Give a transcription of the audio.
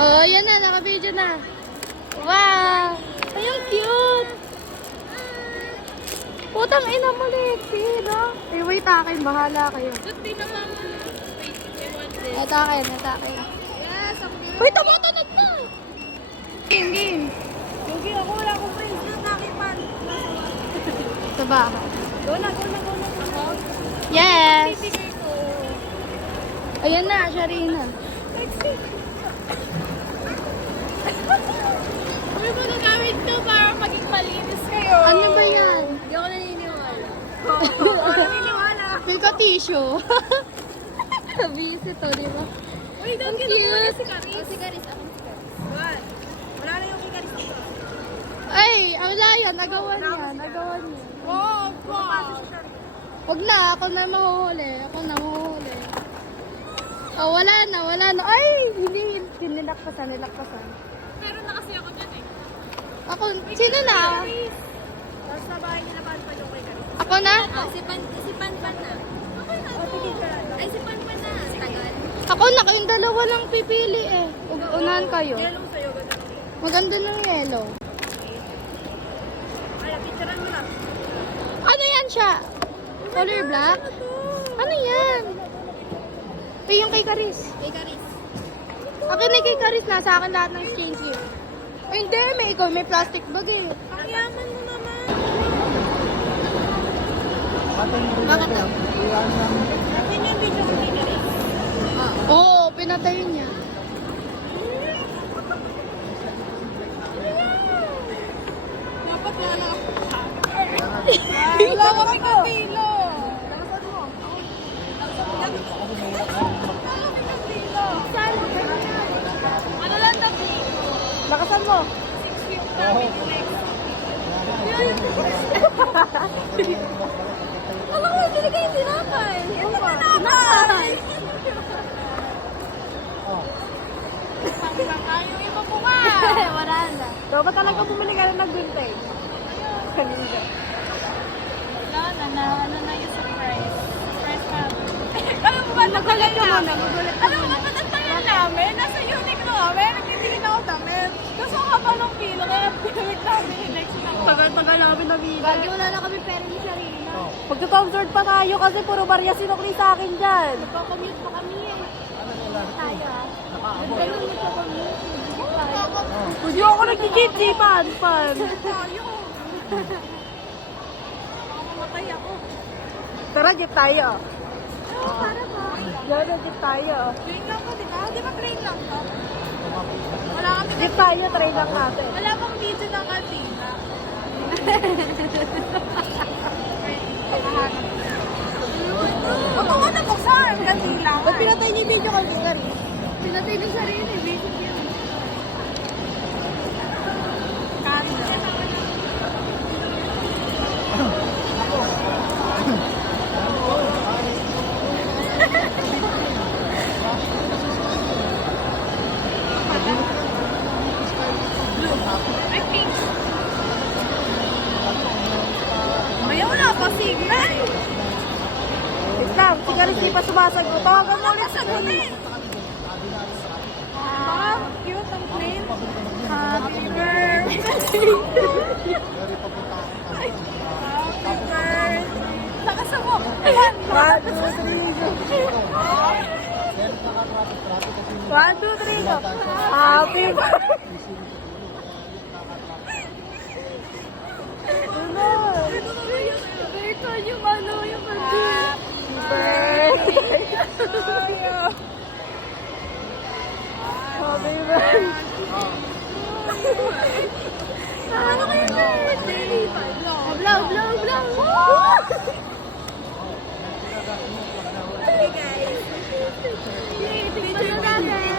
Oh, yan na. Naka-video na. Wow! Ay, ang cute! Putang ina mo, Lexi, no? Eh, wait, akin. Bahala kayo. Hindi naman. Wait, I want this. Ito akin, ito akin. Yes, ang cute. Wait, tumutunod na! Game, game. Yugi, ako wala akong friends. Doon nakipan. Ito ba? Go na. Ako? Yes! Bibigay ko. Ayan na, siya rin na. Sabi mo nagamit ko para maging malinis kayo. Ano ba yan? Hindi ako naniniwala. Ako naniniwala. May ka-tissue. Busy to, di ba? Uy, doon Ang kinukuha cute. na si Caris. Si Caris, ako si Caris. What? Wala na yung kay Caris dito. Ay, wala yan. Nagawa niya. Nagawa niya. Oh, wow. Huwag na. Ako na mahuhuli. Ako na mahuhuli. Oh, wala na. Wala na. Ay! Hindi. Nilakpasan. Meron na kasi ako dyan eh. Ako. Sino na? Tapos sa bahay nila pa yung kay Caris. Ako na? Si Panpan na. Okay na to. Ay, si Panpan na. Tagal. Ako na. Kayong dalawa lang pipili eh. Unahan kayo. Yellow sa'yo, ganda. Maganda ng yellow. Ay, picturean mo na. Ano yan siya? Color black? Ano yan? Ito yung kay Caris. Kay Caris. Akin ay kay Caris. Nasa akin lahat ng exchange yun. Ay, hindi. Ikaw may plastic bag eh. Ang yaman mo naman. Bakit daw? Akin yung video ko kay Caris. Oo, pinatay niya. Dapat wala ako. Wala kami kapilo. Ano lang tabi? Lakasan mo. 6 feet kami next. Alam ko, hindi kayo tinapay. Ito tinapay. Yung iba po nga. Wala na. Dapat talaga bumili ka na nagbintay. Kanina. Wala na, ano na yung surprise. Surprise ka. Alam mo ba, nagulat ka muna. Alam mo ba, natantayan namin? Nasa Uniqlo kami, nagtitingin ako damit. Gusto ko pa ng pilo, kaya pinamit namin yung next na. Tagal-tagal namin na pilo. Bagyo wala na kami pera ni Sarina. Magta-concert pa tayo kasi puro barya sinukli sa akin dyan. Nagpapammute pa kami eh. Tayo ah. Ganun nagpapammute. Hindi ako nag-jeep-jeepan. Tayo. Mamatay ako. Tara, jeep tayo. Para ba? Gano'n, jeep tayo. Train lang ko, di ba? Di ba train lang to? Wala kami jeep tayo, train lang natin. Wala pang video ng kantina. Ba't na buksan? Kantina. Ba't pinatay niyo yung video kay Caris? Pinatay ni Sarina eh. Basic yun. Ay, pink. Maya, wala pa signal. Wait lang, si Caris di pa sumasagot. Tawagan mo ulit sa gulit. Cute ang plane. Happy birthday. Happy birthday. Lakas mo. Ayan. 1, 2, 3, go. Happy birthday. Ito yung ano, yung birthday. Birthday. Happy birthday. Ano kayo birthday? Blow, blow, blow. Hey guys. Tingnan natin.